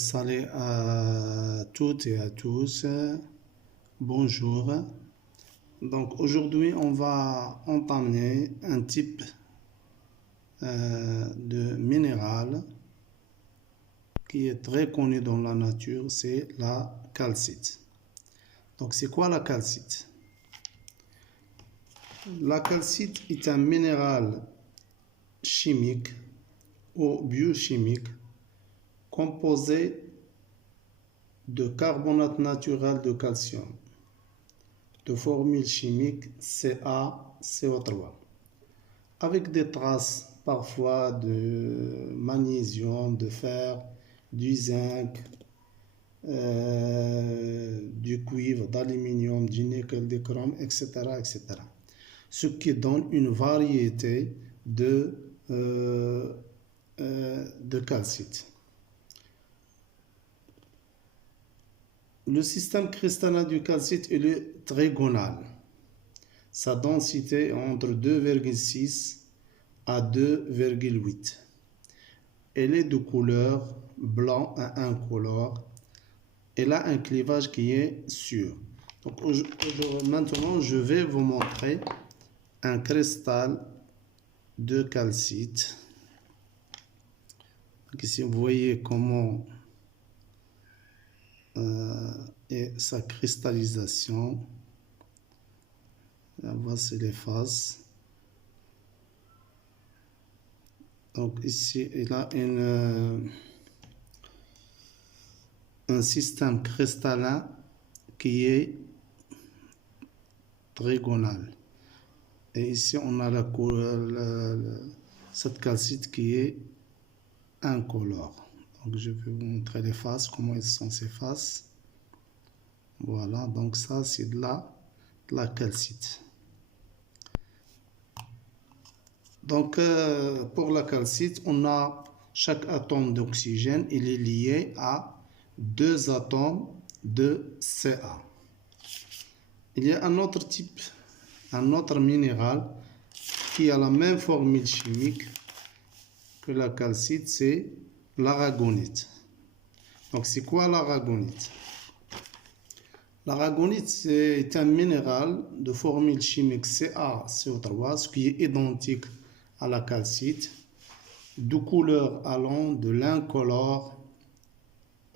Salut à toutes et à tous. Bonjour. Donc aujourd'hui, on va entamer un type de minéral qui est très connu dans la nature, c'est la calcite. Donc c'est quoi la calcite? La calcite est un minéral chimique ou biochimique composé de carbonate naturel de calcium, de formule chimique CaCO3, avec des traces parfois de magnésium, de fer, du zinc, du cuivre, d'aluminium, du nickel, du chrome, etc., etc. Ce qui donne une variété de calcite. Le système cristallin du calcite est trigonal. Sa densité est entre 2,6 à 2,8. Elle est de couleur blanc à incolore. Elle a un clivage qui est sûr. Donc maintenant, je vais vous montrer un cristal de calcite. Donc ici, vous voyez comment est sa cristallisation. Voici les faces. Donc ici, il a un système cristallin qui est trigonal. Et ici, on a cette calcite qui est incolore. Donc je vais vous montrer les faces, comment elles sont ces faces. Voilà, donc ça c'est de la calcite. Donc pour la calcite, on a chaque atome d'oxygène, il est lié à 2 atomes de Ca. Il y a un autre type, un autre minéral qui a la même formule chimique que la calcite, c'est l'aragonite. Donc c'est quoi l'aragonite? L'aragonite, c'est un minéral de formule chimique CaCO3, ce qui est identique à la calcite, de couleur allant de l'incolore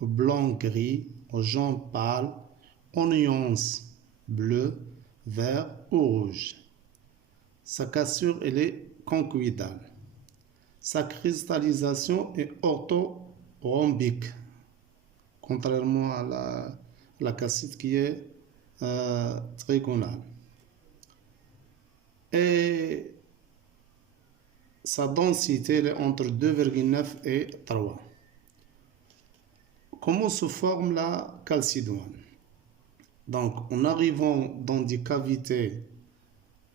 au blanc-gris, au jaune pâle, aux nuances bleu, vert ou rouge. Sa cassure, elle est conchoïdale. Sa cristallisation est orthorhombique, contrairement à la calcite qui est trigonale. Et sa densité elle est entre 2,9 et 3. Comment se forme la calcidoine? Donc, en arrivant dans des cavités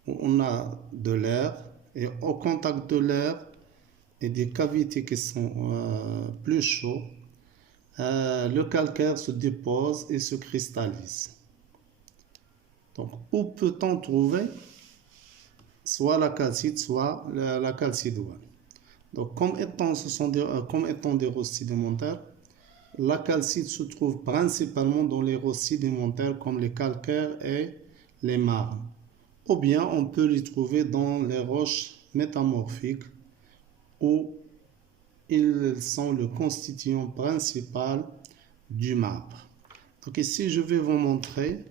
où on a de l'air, et au contact de l'air et des cavités qui sont plus chaudes, le calcaire se dépose et se cristallise. Donc, où peut-on trouver soit la calcite, soit la calcidoine? Donc, comme étant des roches sédimentaires, la calcite se trouve principalement dans les roches sédimentaires comme les calcaires et les marnes. Ou bien on peut les trouver dans les roches métamorphiques où ils sont le constituant principal du marbre. Donc ici, je vais vous montrer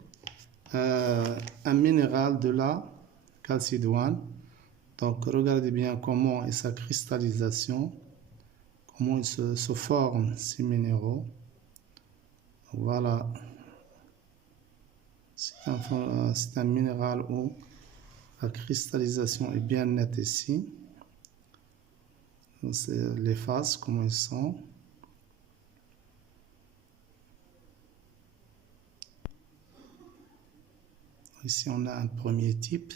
un minéral de la calcidoine. Donc regardez bien comment est sa cristallisation, comment ils se forment ces minéraux. Voilà, c'est un minéral où la cristallisation est bien nette ici. C'est les faces, comment ils sont. Ici, on a un premier type.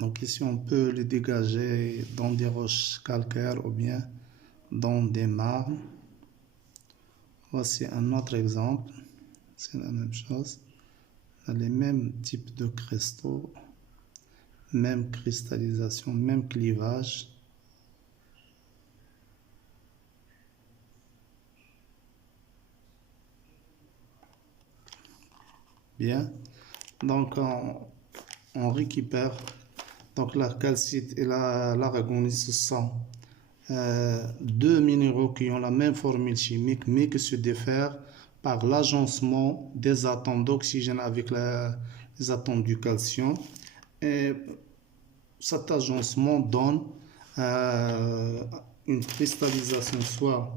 Donc ici, on peut les dégager dans des roches calcaires ou bien dans des marnes. Voici un autre exemple. C'est la même chose. On a les mêmes types de cristaux, même cristallisation, même clivage. Bien. Donc, on récupère. Donc, la calcite et l'aragonite, ce sont deux minéraux qui ont la même formule chimique, mais qui se diffèrent par l'agencement des atomes d'oxygène avec les atomes du calcium. Et cet agencement donne une cristallisation soit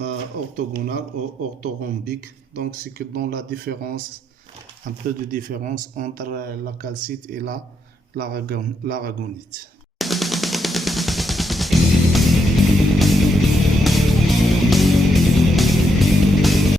orthogonale ou orthorhombique. Donc, c'est que dans la différence, un peu de différence entre la calcite et l'aragonite.